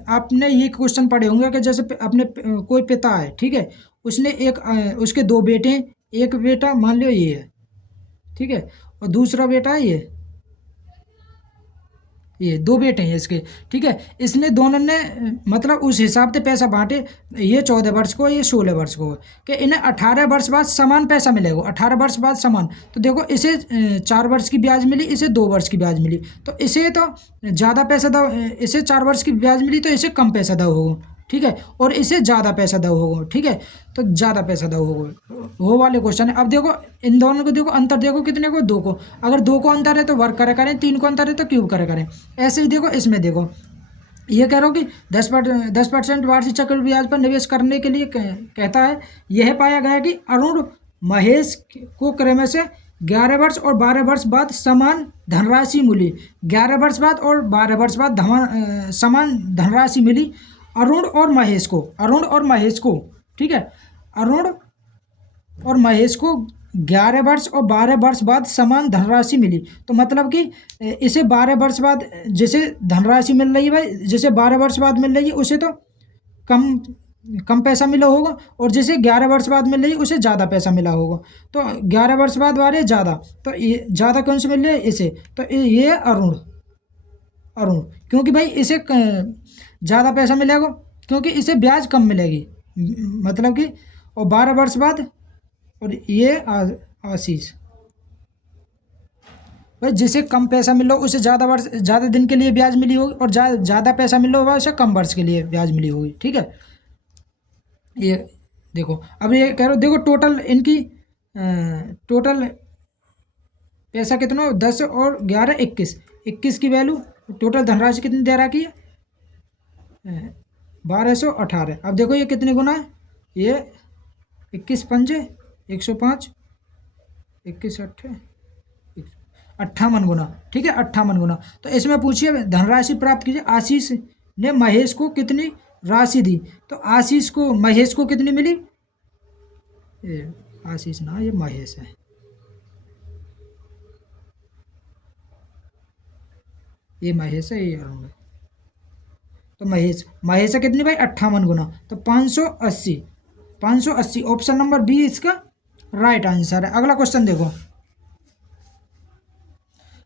आपने ये क्वेश्चन पढ़े होंगे कि जैसे अपने कोई पिता है, ठीक है, उसने उसके 2 बेटे, एक बेटा मान लो ये है, ठीक है, और दूसरा बेटा है ये 2 बेटे हैं इसके, ठीक है। इसने दोनों ने मतलब उस हिसाब से पैसा बांटे, ये 14 वर्ष को, ये 16 वर्ष को, कि इन्हें 18 वर्ष बाद समान पैसा मिलेगा, 18 वर्ष बाद समान। तो देखो इसे 4 वर्ष की ब्याज मिली, इसे 2 वर्ष की ब्याज मिली, तो इसे तो ज़्यादा पैसा दो, इसे 4 वर्ष की ब्याज मिली तो इसे कम पैसा दो होगा, ठीक है। और इसे ज़्यादा पैसा दो होगा, ठीक है, तो ज़्यादा पैसा दो होगा, वो वाले क्वेश्चन है। अब देखो इन दोनों को देखो अंतर देखो कितने को 2 को, अगर 2 को अंतर है तो वर्ग करे करें, 3 को अंतर है तो क्यूब करे करें। ऐसे ही देखो इसमें देखो ये कह रहा हूँ कि 10% वार्षिक चक्रवृद्धि ब्याज पर निवेश करने के लिए कहता है। यह पाया गया कि अरुण महेश को क्रम से 11 वर्ष और 12 वर्ष बाद समान धनराशि मिली, 11 वर्ष बाद और 12 वर्ष बाद समान धनराशि मिली अरुण और महेश को, अरुण और महेश को, ठीक है, अरुण और महेश को 11 वर्ष और 12 वर्ष बाद समान धनराशि मिली। तो मतलब कि इसे 12 वर्ष बाद जैसे धनराशि मिल रही है भाई, जैसे 12 वर्ष बाद मिल रही है उसे तो कम कम पैसा मिला होगा, और जैसे 11 वर्ष बाद मिल रही है उसे ज़्यादा पैसा मिला होगा। तो 11 वर्ष बाद वाले ज़्यादा, तो ये ज़्यादा कौन से मिल रहे हैं, इसे, तो ये अरुण, अरुण, क्योंकि भाई इसे ज़्यादा पैसा मिलेगा क्योंकि इसे ब्याज कम मिलेगी, मतलब कि, और 12 वर्ष बाद, और ये आशीष, भाई जिसे कम पैसा मिलो उसे ज़्यादा दिन के लिए ब्याज मिली होगी, और ज़्यादा पैसा मिलो होगा उसे कम वर्ष के लिए ब्याज मिली होगी, ठीक है। ये देखो, अब ये कह रहे हो, देखो टोटल इनकी टोटल पैसा कितना, 10 और 11 21, 21 की वैल्यू, टोटल धनराशि कितनी दे रखी है, 1218। अब देखो ये कितने गुना है, ये 21 पंजे 105, 21 अट्ठे 58 गुना, ठीक है, 58 गुना। तो इसमें पूछिए धनराशि प्राप्त कीजिए, आशीष ने महेश को कितनी राशि दी, तो आशीष को महेश को कितनी मिली, ये आशीष ना, ये महेश है, ये महेश है, ये अरुण है। तो महेश है कितनी भाई, 58 गुना, तो 580, 580, ऑप्शन नंबर बी इसका राइट आंसर है। अगला क्वेश्चन देखो,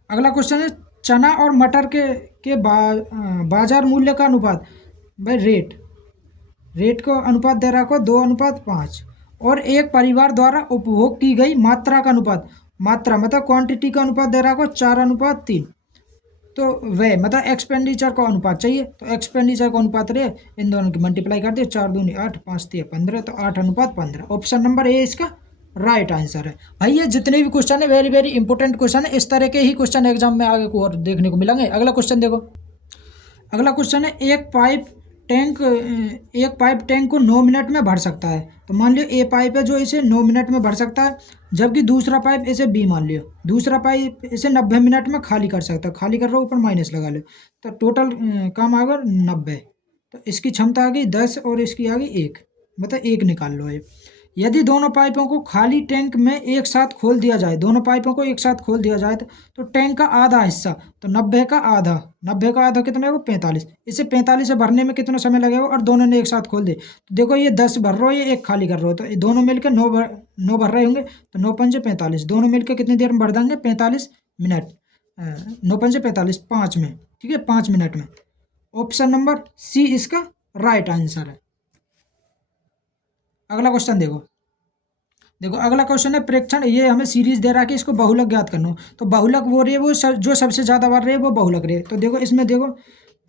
अगला क्वेश्चन है चना और मटर के बाजार मूल्य का अनुपात, भाई रेट को अनुपात दे रखा 2:5, और एक परिवार द्वारा उपभोग की गई मात्रा का अनुपात, मात्रा मतलब क्वांटिटी का अनुपात दे रखा 4:3। तो वह मतलब एक्सपेंडिचर का अनुपात चाहिए, तो एक्सपेंडिचर का अनुपात रहे, इन दोनों की मल्टीप्लाई कर दिए, 4 दूनी 8, 5 3 15, तो 8:15। ऑप्शन नंबर ए इसका राइट आंसर है। भाई ये जितने भी क्वेश्चन है वेरी वेरी इंपॉर्टेंट क्वेश्चन है, इस तरह के ही क्वेश्चन एग्जाम में आगे को और देखने को मिलेंगे। अगला क्वेश्चन देखो, अगला क्वेश्चन है एक पाइप टैंक को 9 मिनट में भर सकता है। तो मान लियो ए पाइप है जो इसे 9 मिनट में भर सकता है, जबकि दूसरा पाइप इसे बी मान लियो, दूसरा पाइप इसे 90 मिनट में खाली कर सकता है, खाली कर रहा हो ऊपर माइनस लगा लो, तो टोटल काम आ गया 90। तो इसकी क्षमता आ गई 10 और इसकी आ गई 1, मतलब 1 निकाल लो ये। यदि दोनों पाइपों को खाली टैंक में एक साथ खोल दिया जाए, दोनों पाइपों को एक साथ खोल दिया जाए तो टैंक का आधा हिस्सा, तो 90 का आधा कितना है, 45। इसे 45 से भरने में कितना समय लगेगा, और दोनों ने एक साथ खोल दे, तो देखो ये 10 भर रहे हो, ये 1 खाली कर रहे हो, तो दोनों मिलकर 9 भर रहे होंगे, तो 9 पंजे 45, दोनों मिलकर कितनी देर में भर देंगे, 45 मिनट, 9 पंजे 45, 5 में, ठीक है, 5 मिनट में। ऑप्शन नंबर सी इसका राइट आंसर है। अगला क्वेश्चन देखो अगला क्वेश्चन है प्रेक्षण, ये हमें सीरीज दे रहा है कि इसको बहुलक ज्ञात करना हो, तो बहुलक वो रहे वो जो सबसे ज़्यादा बार रहे वो बहुलक रहे। तो देखो इसमें देखो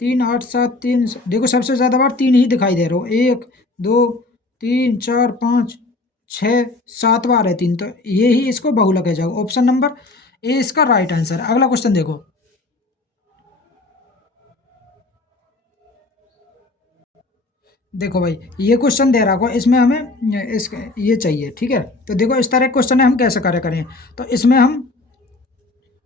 3 8 7 3, देखो सबसे ज़्यादा बार 3 ही दिखाई दे रहा हो, 1 2 3 4 5 6 7 बार है 3, तो ये ही इसको बहुलक है जाएगा। ऑप्शन नंबर ए इसका राइट आंसर। अगला क्वेश्चन देखो भाई ये क्वेश्चन दे रहा हो, इसमें हमें ये चाहिए, ठीक है। तो देखो इस तरह क्वेश्चन है, हम कैसे कार्य करें, तो इसमें हम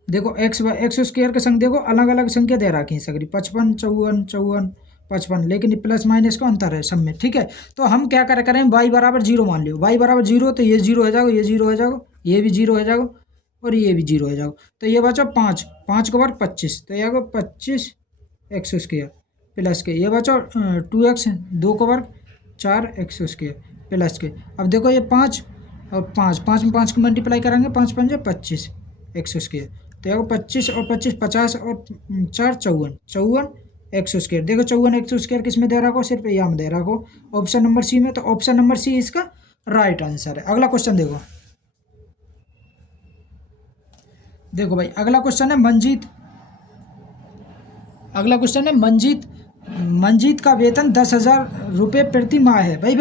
देखो एक्स स्क्वायर के संग देखो अलग अलग संख्या दे रखी है सगरी, 55 54 54 55, लेकिन प्लस माइनस का अंतर है सब में, ठीक है। तो हम क्या करें, y बराबर 0 मान लियो, y बराबर 0, तो ये 0 हो जाएगा, ये 0 हो जाएगा, ये भी 0 हो जाएगा, और ये भी 0 हो जाएगा। तो ये बचा 5 का वर्ग 25, तो ये आएगा 25 एक्स स्क्वायर प्लस के, ये बचा 2x 2 का वर्ग 4 एक्स स्क्वायर प्लस के। अब देखो ये 5 और 5 में 5 को मल्टीप्लाई करेंगे, 5 पंजे 25 एक्स स्क्वायर, तो ये 25 और 25 50 और 4 54 एक्स स्क्वायर। देखो 54 एक्स स्क्वायर किस में दे रखा हो, सिर्फ यहाँ में दे रखा हो, ऑप्शन नंबर सी में, तो ऑप्शन नंबर सी इसका राइट आंसर है। अगला क्वेश्चन देखो भाई अगला क्वेश्चन है मंजीत का वेतन 10,000 रुपये प्रति माह है। भाई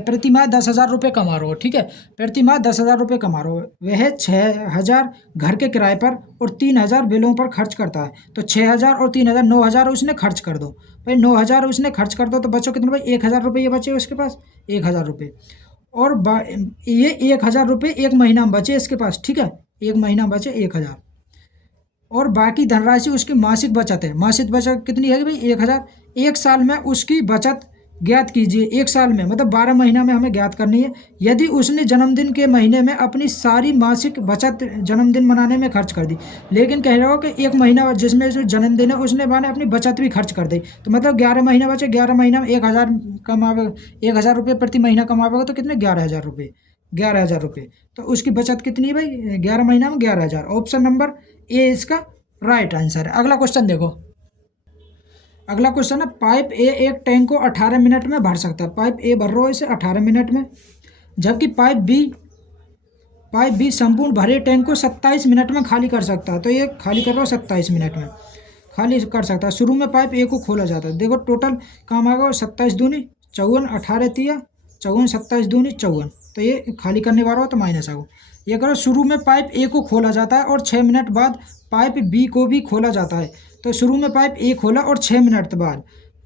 प्रति माह 10,000 रुपये कमा रहा हो, ठीक है, प्रति माह 10,000 रुपये कमा रहा हो, वह 6,000 घर के किराए पर और 3,000 बिलों पर खर्च करता है। तो 6,000 और 3,000 9,000 उसने खर्च कर दो, भाई 9,000 उसने खर्च कर दो, तो बचो कितने भाई, 1,000 रुपये ये बचे उसके पास, 1,000 रुपये, और ये 1,000 रुपये 1 महीना में बचे इसके पास, ठीक है, एक महीना बचे 1,000, और बाकी धनराशि उसकी मासिक बचत है। मासिक बचत कितनी है भाई? 1,000। एक साल में उसकी बचत ज्ञात कीजिए। एक साल में मतलब 12 महीना में हमें ज्ञात करनी है। यदि उसने जन्मदिन के महीने में अपनी सारी मासिक बचत जन्मदिन मनाने में खर्च कर दी, लेकिन कह रहा हो कि एक महीना जिसमें जो जन्मदिन है उसने माने अपनी बचत भी खर्च कर दी, तो मतलब 11 महीना बचे। 11 महीना में 1,000 कमावे, 1,000 रुपये प्रति महीना कमावेगा तो कितने? 11,000 रुपये। 11,000 रुपये, तो उसकी बचत कितनी है भाई? 11 महीना में 11,000। ऑप्शन नंबर ए इसका राइट आंसर है। अगला क्वेश्चन देखो। अगला क्वेश्चन है, पाइप ए एक टैंक को 18 मिनट में भर सकता है। पाइप ए भर रहा है इसे 18 मिनट में, जबकि पाइप बी संपूर्ण भरे टैंक को 27 मिनट में खाली कर सकता है। तो ये खाली कर रहा हो 27 मिनट में खाली कर सकता है। शुरू में पाइप ए को खोला जाता है। देखो टोटल काम आ गया 27 दूनी 54, 18 तिया 54, 27 दूनी 54, तो ये खाली करने वाला हो तो माइनस आगो। ये करो, शुरू में पाइप ए को खोला जाता है और 6 मिनट बाद पाइप बी को भी खोला जाता है। तो शुरू में पाइप ए खोला और 6 मिनट बाद,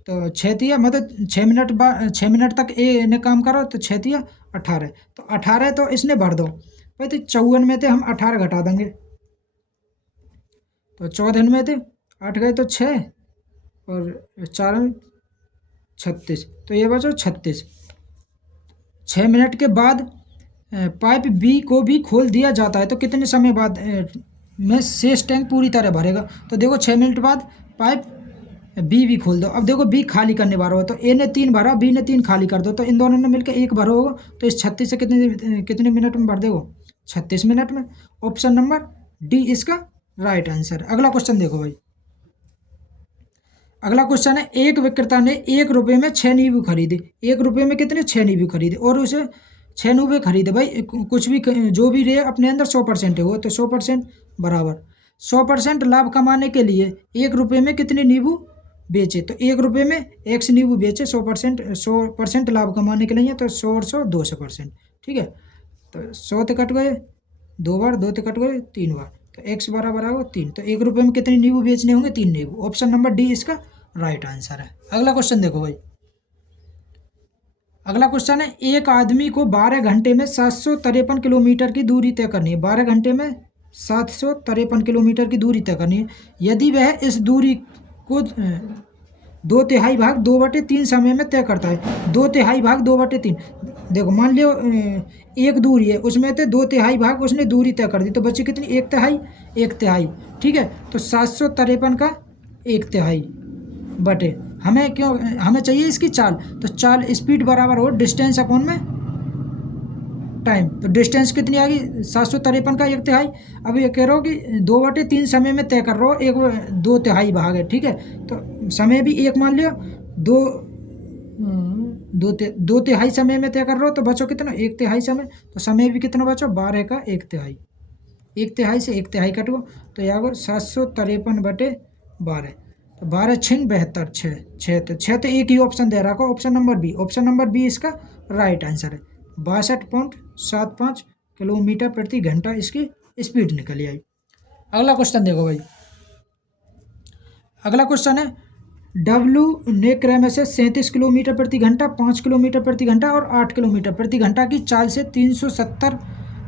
तो 6 तिया मतलब 6 मिनट बाद, 6 मिनट तक ए ने काम करो, तो 6 तिया 18, तो 18 तो इसने भर दो भाई। तो 54 में थे हम 18 घटा देंगे, तो 14 में थे 8 गए तो 6 और 4 36, तो ये बचो 36। 6 मिनट के बाद पाइप बी को भी खोल दिया जाता है, तो कितने समय बाद में शेष टैंक पूरी तरह भरेगा? तो देखो 6 मिनट बाद पाइप बी भी खोल दो। अब देखो बी खाली करने वाला हो, तो ए ने 3 भरा, बी ने 3 खाली कर दो, तो इन दोनों ने मिलकर 1 भरो होगा। तो इस 36 से कितने मिनट में भर देगो? 36 मिनट में। ऑप्शन नंबर डी इसका राइट आंसर। अगला क्वेश्चन देखो भाई। अगला क्वेश्चन है, एक विक्रेता ने 1 रुपये में 6 नींबू खरीदे। 1 रुपये में कितने? 6 नींबू खरीदे, और उसे 6 नींबू खरीदे भाई। कुछ भी जो भी रहे अपने अंदर 100% है वो, तो 100% बराबर 100% लाभ कमाने के लिए 1 रुपये में कितने नींबू बेचे? तो 1 रुपये में x नींबू बेचे 100% लाभ कमाने के लिए, तो 100 और 100 200%। ठीक है, तो 100 ते कट गए 2 बार, 2 ते कट गए 3 बार, तो x बराबर आएगा 3। तो 1 रुपये में कितने नींबू बेचने होंगे? 3 नींबू। ऑप्शन नंबर डी इसका राइट आंसर है। अगला क्वेश्चन देखो भाई। अगला क्वेश्चन है, एक आदमी को 12 घंटे में 753 किलोमीटर की दूरी तय करनी है। 12 घंटे में 753 किलोमीटर की दूरी तय करनी है। यदि वह इस दूरी को 2/3 भाग 2/3 समय में तय करता है। 2/3 भाग 2/3, देखो मान लियो एक दूरी है, उसमें से 2/3 भाग उसने दूरी तय कर दी, तो बच्चे कितनी? 1/3, 1/3। ठीक है, तो 753 का 1/3 बटे, हमें क्यों हमें चाहिए इसकी चाल, तो चाल स्पीड बराबर हो डिस्टेंस अपॉन में टाइम। तो डिस्टेंस कितनी आ गई? 753 का 1/3। अब ये कह रहा हो कि 2/3 समय में तय कर रहा हो, एक 2/3 भाग है। ठीक है, तो समय भी एक मान लियो, दो 2/3 समय में तय कर रहा हो, तो बचो कितना? 1/3 समय। तो समय भी कितना बचो? 12 का 1/3। 1/3 से 1/3 कटो, तो यहाँ को 753/12, तो 12 छिन 72, 6 तो एक ही ऑप्शन दे रहा है, option number B. Option number B इसका राइट आंसर है। 62.75 किलोमीटर प्रति घंटा इसकी स्पीड निकली आई। अगला क्वेश्चन देखो भाई। अगला क्वेश्चन है, डब्ल्यू ने क्रम से 37 किलोमीटर प्रति घंटा, 5 किलोमीटर प्रति घंटा और 8 किलोमीटर प्रति घंटा की चाल से 370,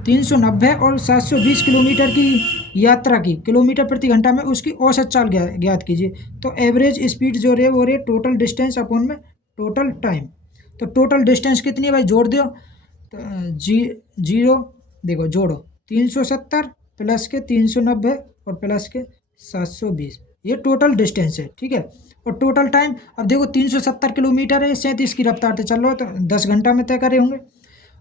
390 और 720 किलोमीटर की यात्रा की। किलोमीटर प्रति घंटा में उसकी औसत चाल ज्ञात कीजिए। तो एवरेज स्पीड जो रहे वो रहे टोटल डिस्टेंस अपॉन में टोटल टाइम। तो टोटल डिस्टेंस कितनी है भाई? जोड़ दो, तो जीरो, देखो जोड़ो 370 प्लस के 390 और प्लस के 720, ये टोटल डिस्टेंस है। ठीक है, और टोटल टाइम, अब देखो 370 किलोमीटर है, 37 की रफ्तार से चल रहा हो, तो 10 घंटा में तय करे होंगे।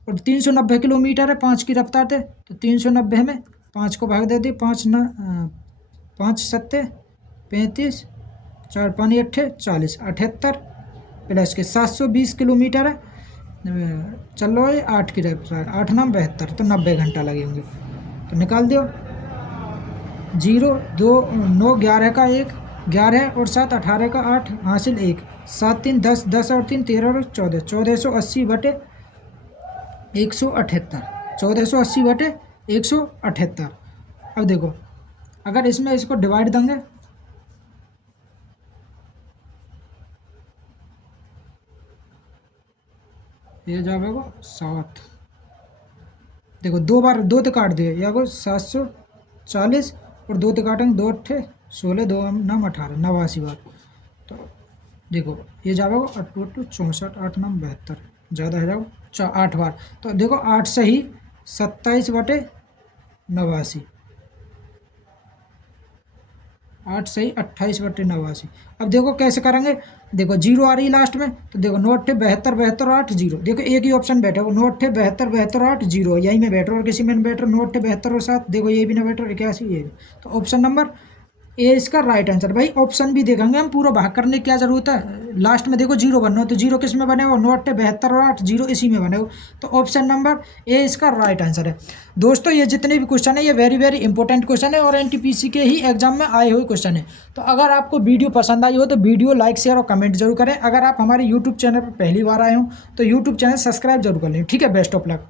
और 390 किलोमीटर है, 5 की रफ्तार थे, तो 390 में 5 को भाग दे दी, 5 सत्ते 35, 4 5 8 40, 78 प्लस के 720 किलोमीटर है, चल रहा है 8 की रफ्तार, 8 9 72, तो 90 घंटा लगे होंगे। तो निकाल दो, 0 2 9 11 का 1, 11 और 7 18 का 8, हासिल 1, 7 3 10, 10 और 3 13 और 14, 1480 बटे 178, 1480 बटे 178। अब देखो अगर इसमें इसको डिवाइड देंगे, ये जाएगा 7, देखो 2 बार 2 तो काट दिए या को 740 और 2 तो काटेंगे 2 अट्ठे 16 2 नम 18 89 बार। तो देखो ये जाओ 8 8 64 8 9 72 ज़्यादा है जाओ 8 बार। तो देखो 8 से ही 27/89 8 सही 28/89। अब देखो कैसे करेंगे, देखो जीरो आ रही है लास्ट में, तो देखो 9 अट्ठे 72 72 8 जीरो। देखो एक ही ऑप्शन बैठा हो 9 अट्ठे 72 72 8 जीरो, यही में बैठ रहा और किसी में नहीं बैठ रहा। 9 अट्ठे 72 और 7 देखो ये भी ना बैठ रहा 81 ये भी। तो ऑप्शन नंबर ए इसका राइट आंसर। भाई ऑप्शन भी देखेंगे हम, पूरा भाग करने की क्या जरूरत है। लास्ट में देखो जीरो बनना हो तो जीरो किस में बने हो 9 अट्ठे 72 और 8 जीरो इसी में बने हो। तो ऑप्शन नंबर ए इसका राइट आंसर है। दोस्तों ये जितने भी क्वेश्चन है ये वेरी वेरी इंपॉर्टेंट क्वेश्चन है और एनटीपीसी के ही एग्जाम में आए हुए क्वेश्चन है। तो अगर आपको वीडियो पसंद आई हो तो वीडियो लाइक शेयर और कमेंट जरूर करें। अगर आप हमारे यूट्यूब चैनल पर पहली बार आए हो तो यूट्यूब चैनल सब्सक्राइब जरूर कर लें। ठीक है, बेस्ट ऑफ लक।